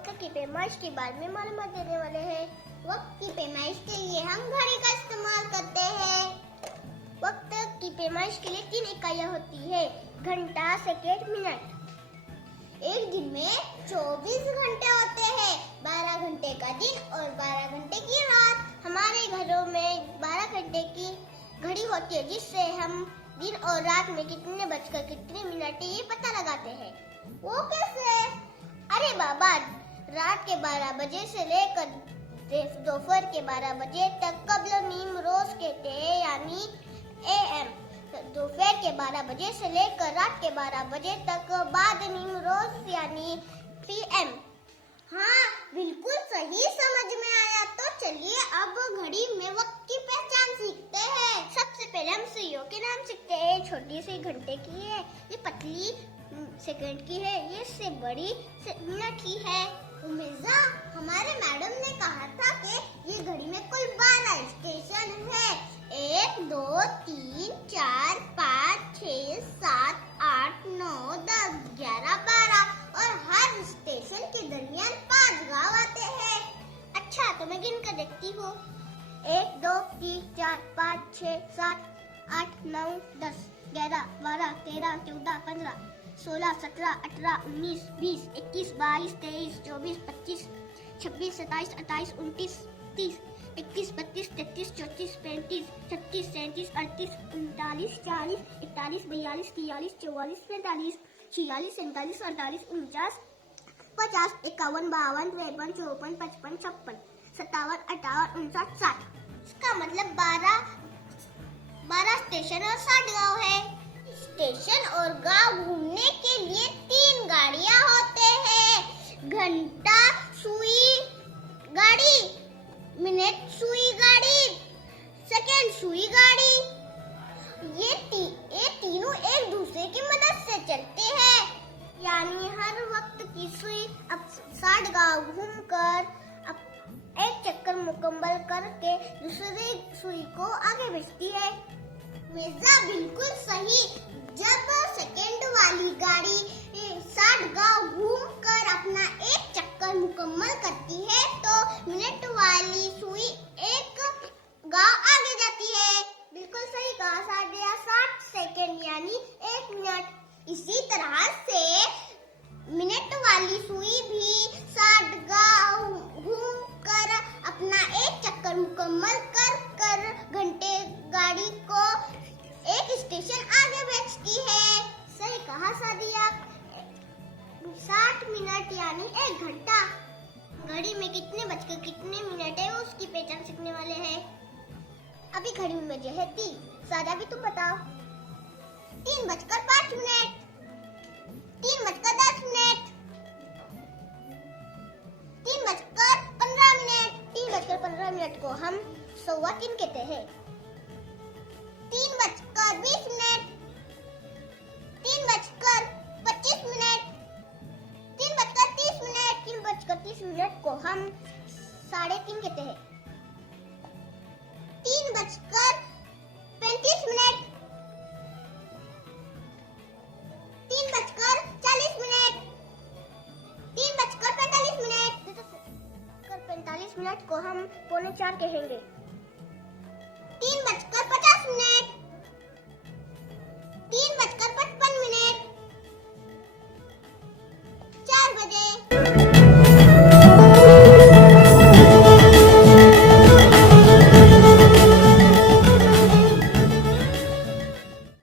वक्त की पैमाइश के बारे में मालूमात देने वाले हैं। वक्त की पैमाइश के लिए हम घड़ी का इस्तेमाल करते हैं। वक्त की पैमाइश के लिए 3 इकाइयाँ होती है, घंटा, सेकंड, मिनट। एक दिन में 24 घंटे होते हैं, 12 घंटे का दिन और 12 घंटे की रात। हमारे घरों में 12 घंटे की घड़ी होती है, जिससे हम दिन और रात में कितने बजकर कितने मिनट ये पता लगाते हैं। वो कैसे? अरे बाबा, रात के 12 बजे से लेकर दोपहर के 12 बजे तक कब्ल नीम रोज कहते हैं, यानी AM। दोपहर के 12 बजे से लेकर रात के 12 बजे तक बाद नीम रोज यानी PM। हाँ, बिल्कुल सही समझ में आया। तो चलिए अब घड़ी में वक्त की पहचान सीखते हैं। सबसे पहले हम सुइयों के नाम सीखते हैं। छोटी सी घंटे की है, ये पतली सेकंड की है, ये इससे बड़ी मिनट की है। उमेजा, हमारे मैडम ने कहा था कि ये घड़ी में कुल 12 स्टेशन है। 1 2 3 4 5 6 7 8 9 10 11 12 और हर स्टेशन के दरमियान 5 गाँव आते हैं। अच्छा, तो मैं गिन कर देखती हूँ। 1 2 3 4 5 6 7 8 9 10 11 12 13 14 15 16 17 18 19 20 21 22 23 24 25 26 27 28 29 30 31 32 33 34 35 36 37 38 39 40 41 42 43 44 45 46 47 48 49 50 51 52 53 54 55 56 57 58 59 60। इसका मतलब 12 स्टेशन और 60 गाँव है। स्टेशन और गांव घूमने के लिए 3 गाड़ियां होते हैं, घंटा सुई गाड़ी, मिनट सुई गाड़ी, सेकंड सुई गाड़ी। ये तीनों एक दूसरे की मदद से चलते हैं, यानी हर वक्त की सुई अब 60 गांव घूमकर एक चक्कर मुकम्मल करके दूसरी सुई को आगे भेजती है। मिर्जा, बिल्कुल सही। जब सेकंड वाली गाड़ी 60 गांव घूमकर अपना एक चक्कर मुकम्मल करती है, तो मिनट वाली सुई एक गांव आगे जाती है। बिल्कुल सही कहा। 60 सेकंड यानी 1 मिनट। इसी तरह से मिनट वाली सुई भी 60 गांव घूमकर अपना एक चक्कर मुकम्मल कर घंटे गाड़ी को एक स्टेशन आगे भेजती है। सही कहा सादिया। 60 मिनट यानी 1 घंटा। घड़ी में कितने बजकर कितने मिनट है, उसकी पहचान सीखने वाले हैं। अभी घड़ी में बजे है 3। सादा, भी तुम बताओ। 3 बजकर 5 मिनट, 3 बजकर 10 मिनट, 3 बजकर 15 मिनट। 3 बजकर 15 मिनट को हम 3:15 कहते हैं। 3 बजकर 20 मिनट, 3 बजकर 25 मिनट, 3 बजकर 30 मिनट। 3 बजकर 30 मिनट को हम 3:30 कहते हैं। 3 बजकर 35 मिनट, 3 बजकर 40 मिनट, 3 बजकर 45 मिनट। 45 मिनट को हम 3:45 कहेंगे। 3 बजकर 50 मिनट, 3 बजकर